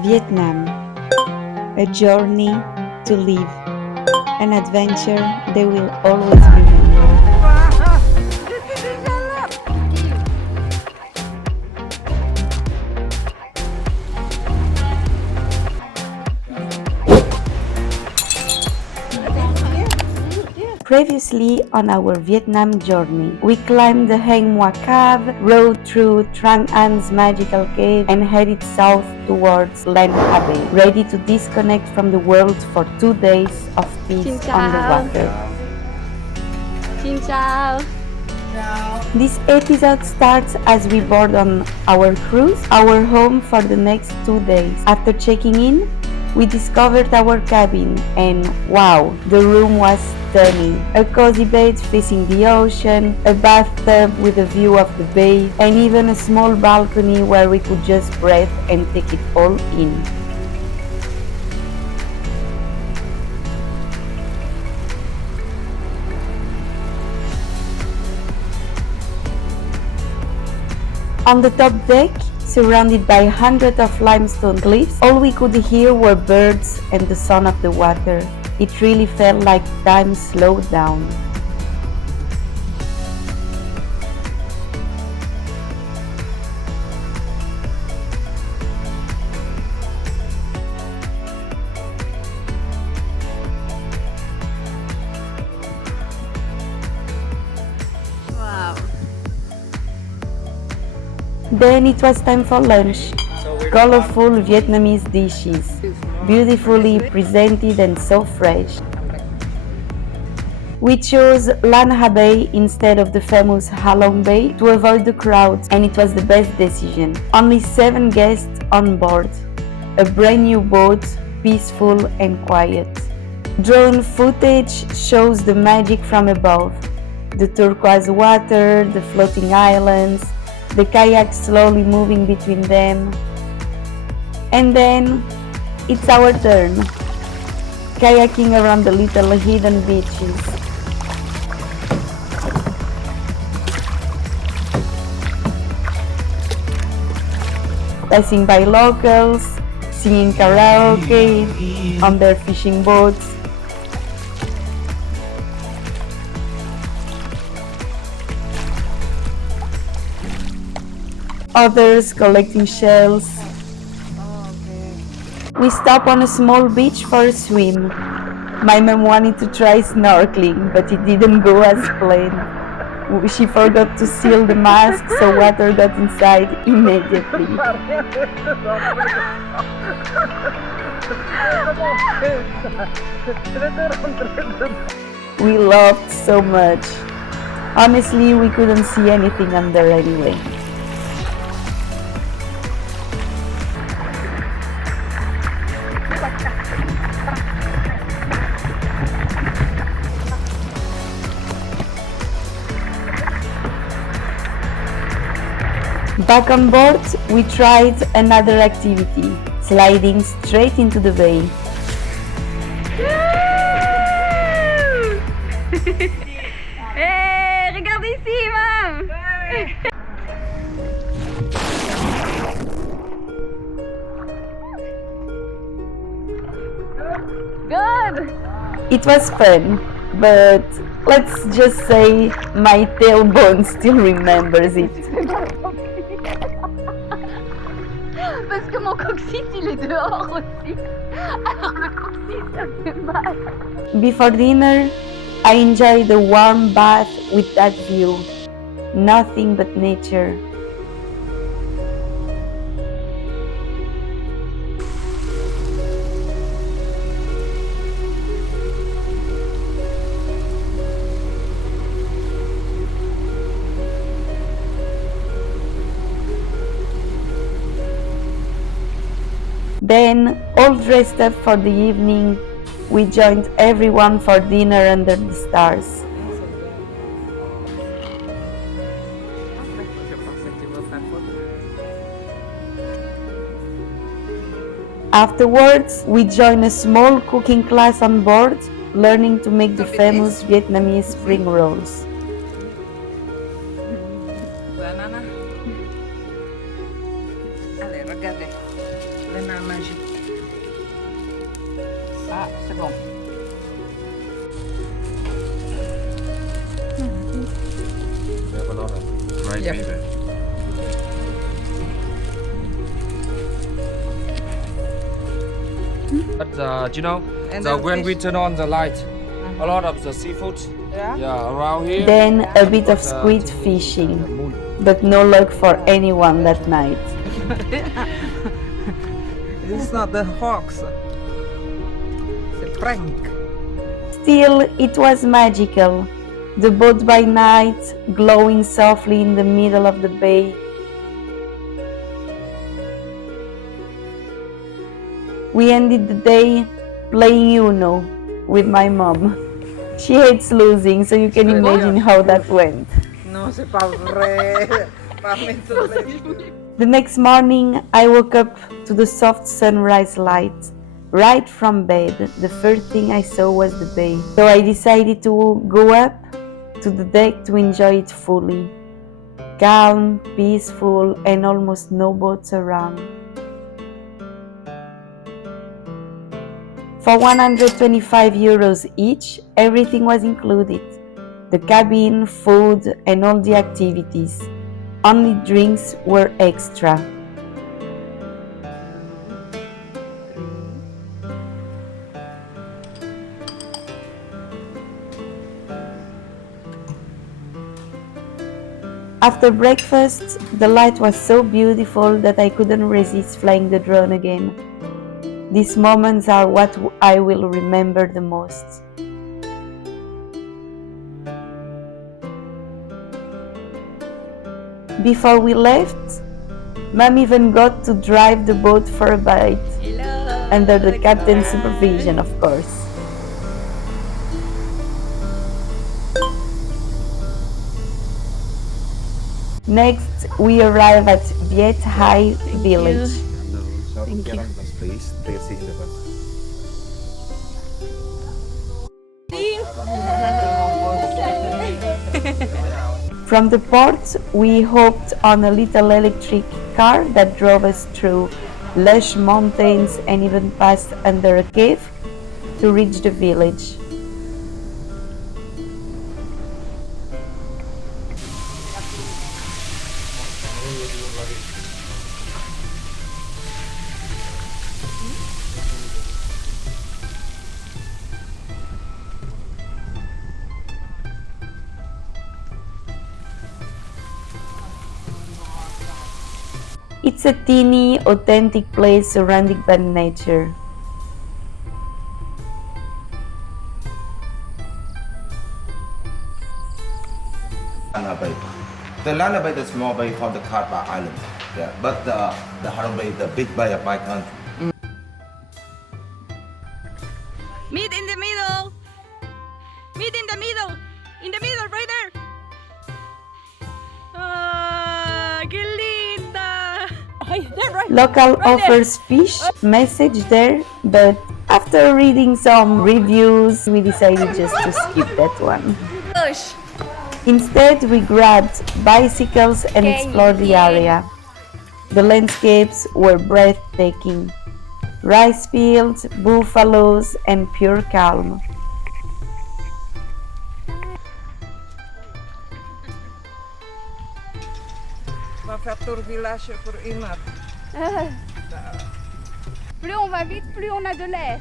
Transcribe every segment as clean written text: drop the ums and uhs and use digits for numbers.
Vietnam, a journey to live, an adventure they will always remember. Previously on our Vietnam journey, we climbed the Hang Mua Cave, rode through Trang An's magical cave and headed south towards Lan Ha Bay, ready to disconnect from the world for 2 days of peace on the water. Xin chào. This episode starts as we board on our cruise, our home for the next 2 days. After checking in, we discovered our cabin and wow, the room was stunning. A cozy bed facing the ocean, a bathtub with a view of the bay, and even a small balcony where we could just breathe and take it all in. On the top deck, surrounded by hundreds of limestone cliffs, all we could hear were birds and the sound of the water. It really felt like time slowed down. Wow. Then it was time for lunch. Colorful Vietnamese dishes, beautifully presented and so fresh. We chose Lan Ha Bay instead of the famous Ha Long Bay to avoid the crowds, and it was the best decision. Only 7 guests on board. A brand new boat, peaceful and quiet. Drone footage shows the magic from above. The turquoise water, the floating islands, the kayaks slowly moving between them. And then, it's our turn. Kayaking around the little hidden beaches. Passing by locals, singing karaoke on their fishing boats. Others collecting shells. We stopped on a small beach for a swim. My mom wanted to try snorkeling, but it didn't go as planned. She forgot to seal the mask, so water got inside immediately. We laughed so much. Honestly, we couldn't see anything under anyway. Back on board, we tried another activity, sliding straight into the bay. Hey, regarde ici, mam. Good. It was fun, but let's just say my tailbone still remembers it. Parce que mon coccyx il est dehors aussi. Alors le coccyx ça fait mal. Before dinner, I enjoyed a warm bath with that view. Nothing but nature. Then, all dressed up for the evening, we joined everyone for dinner under the stars. Afterwards, we joined a small cooking class on board, learning to make the famous Vietnamese spring rolls. Banana. Allez, Regardez. La main magique. Ah, c'est bon. We have a lot of right Yeah. river. But you know, And so then when we fish. turn on the light, a lot of the seafood, Yeah? around here. Then a bit of But, squid thingy, fishing, the moon. but no luck for anyone that night. This is not the hawks. It's a prank. Still, it was magical. The boat by night, glowing softly in the middle of the bay. We ended the day playing Uno with my mom. She hates losing, so you can imagine how that went. Non, c'est pas vrai. Pas mettre The next morning, I woke up to the soft sunrise light. Right from bed, the first thing I saw was the bay. So I decided to go up to the deck to enjoy it fully. Calm, peaceful, and almost no boats around. For 125 euros each, everything was included. The cabin, food, and all the activities. Only drinks were extra. After breakfast, the light was so beautiful that I couldn't resist flying the drone again. These moments are what I will remember the most. Before we left, Mom even got to drive the boat for a bite, under the captain's supervision, of course. Next, we arrive at Viet Hai village. Thank you. Please, please in the bus. From the port, we hopped on a little electric car that drove us through lush mountains and even passed under a cave to reach the village. It's a teeny, authentic place surrounded by nature. Lan Ha Bay. The Lan Ha Bay is small bay from the Karpa Island. Yeah, but the Ha Bay, the big bay of my country. Meet in the middle. Meet in the middle. In the middle, right there. Ah, qué linda. Ay, there, right. Local Right there. offers fish message there, but after reading some reviews, we decided just to skip that one. Push. Instead, we grabbed bicycles and explored the area. The landscapes were breathtaking. Rice fields, buffaloes, and pure calm. On va faire tour village pour une heure. Plus on va vite, plus on a de l'air.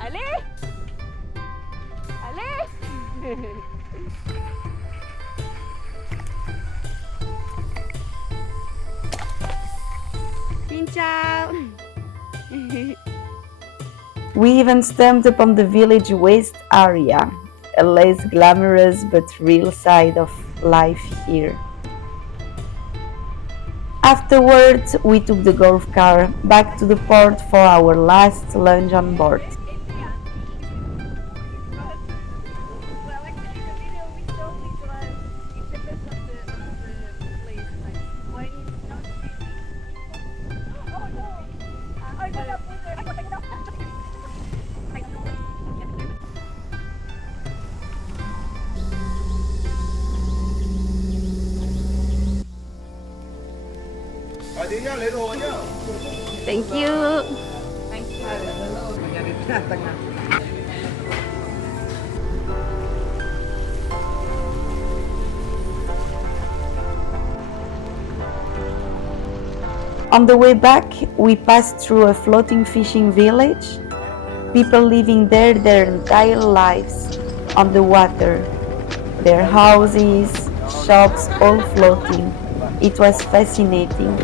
Allez! Allez! Xin chào! We even stumbled upon the village waste area, a less glamorous but real side of life here. Afterwards, we took the golf car back to the port for our last lunch on board. Thank you. On the way back, we passed through a floating fishing village, people living there their entire lives on the water, their houses, shops all floating. It was fascinating.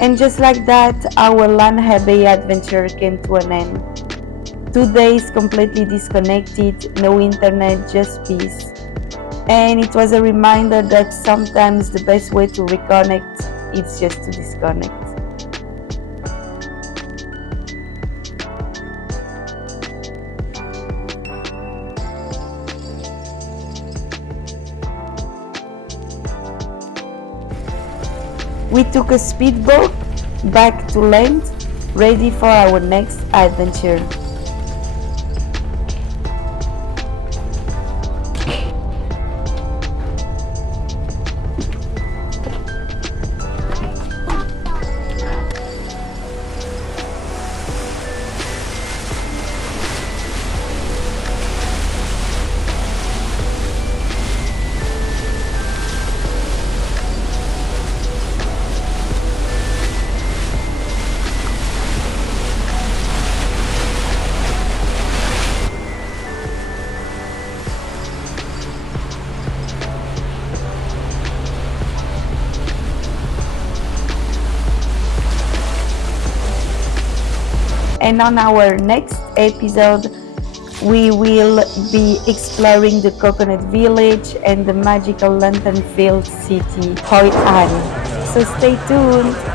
And just like that, our Lan Ha Bay adventure came to an end. 2 days completely disconnected, no internet, just peace. And it was a reminder that sometimes the best way to reconnect is just to disconnect. We took a speedboat back to land, ready for our next adventure. And on our next episode, we will be exploring the coconut village and the magical lantern-filled city, Hoi An. So stay tuned!